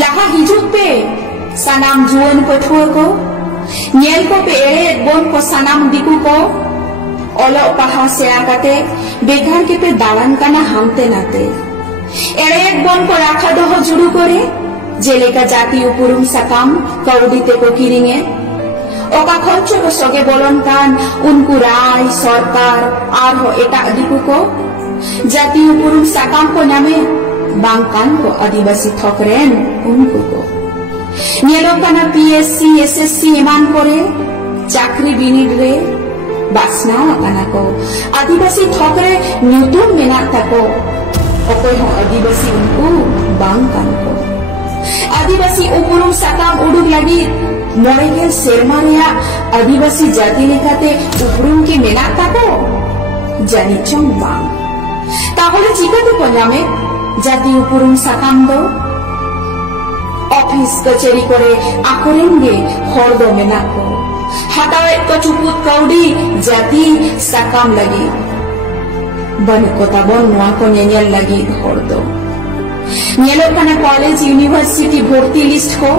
laha hijuk pe sanam juan pathua ko nyel ko pe ere bon ko sanam diku ko olok paha sea kate beghar ke pe dalan kana hamte nate ere bon ko rakha doho juru kore jeleka jati upurum sakam kaudite ko kiringe oka khorcho ko soge bolon kan unku rai sarkar arho eta diku ko jati upurum sakam ko name bangkan ko adibasi thokren unku ko nyelok kana PSC SSC eman kore chakri binid re basna kana ko adibasi thokre nyutum menak tako okoy ho adibasi unku bangkan ko adibasi upurum sakam uduk lagi Moregel serma reya adibasi jati lekate upurum ki menak tako jani chong bang tahole chikate ko nyame jati upurum sakam do office kacheri kore akoren ge hor do menak ko hatawe ko cuput kaudi jati sakam lagi ban kota bon noa ko nyel lagi hor do nyelok kana college university bhorti list ko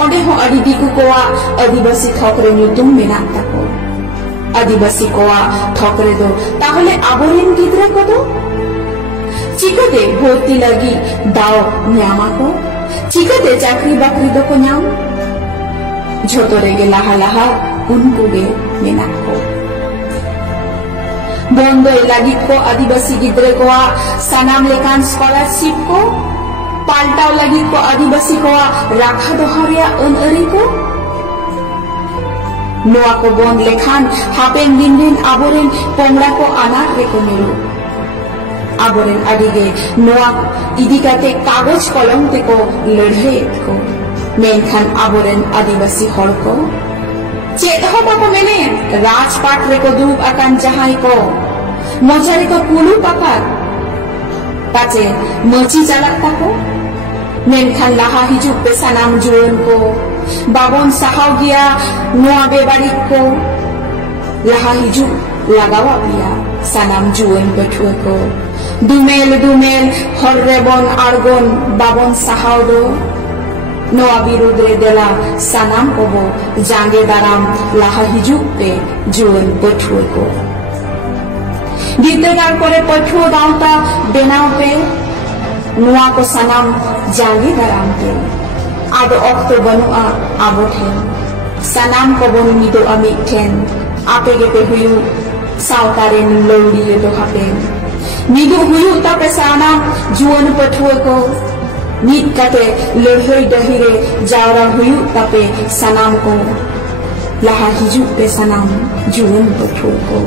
onde ho adi diku koa adibasi thokre nyutum menak tako adibasi koa thokre do tahole aboren gidra ko do chikate bhorti lagi dao nyama ko chikate chakri bakri do ko nyam jhoto rege laha laha unku ge menak ko bondo lagi ko adibasi gidre koa sanam lekan scholarship ko paltau lagi ko adibasi koa rakha doharia unari ko noa ko bon lekhan hapen din aboren pongra ko anak reko niru aboren adige noa idikate kagoj kolom te ko ledhe ko menkhan aboren adibasi hor ko chet ho bako mene rajpat reko dub akan jahai ko mojare ko pulu pakat pace machi jalak tako menkhan laha hijuk pe sanam juan ko babon sahau gia noa bebarik ko laha hijuk lagawa pia sanam juan betua ko dumel horrebon argon babon sahau do noa birudre dela sanam kobo jange daram laha hijuk pe juan betua ko Gitagar kore pathua dauta benau pe noa ko sanam jange daram pe ado okto banua abo then sanam ko bonu nido ami then ape ge pe huyu sautaren lodi do hapen nido huyu ta pe sanam juan pathua ko nit kate lehoi dahire jawra huyu ta pe sanam ko laha hijuk pe sanam juan pathua ko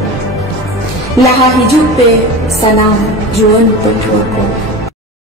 laha hijuk pe sanam juan pathua ko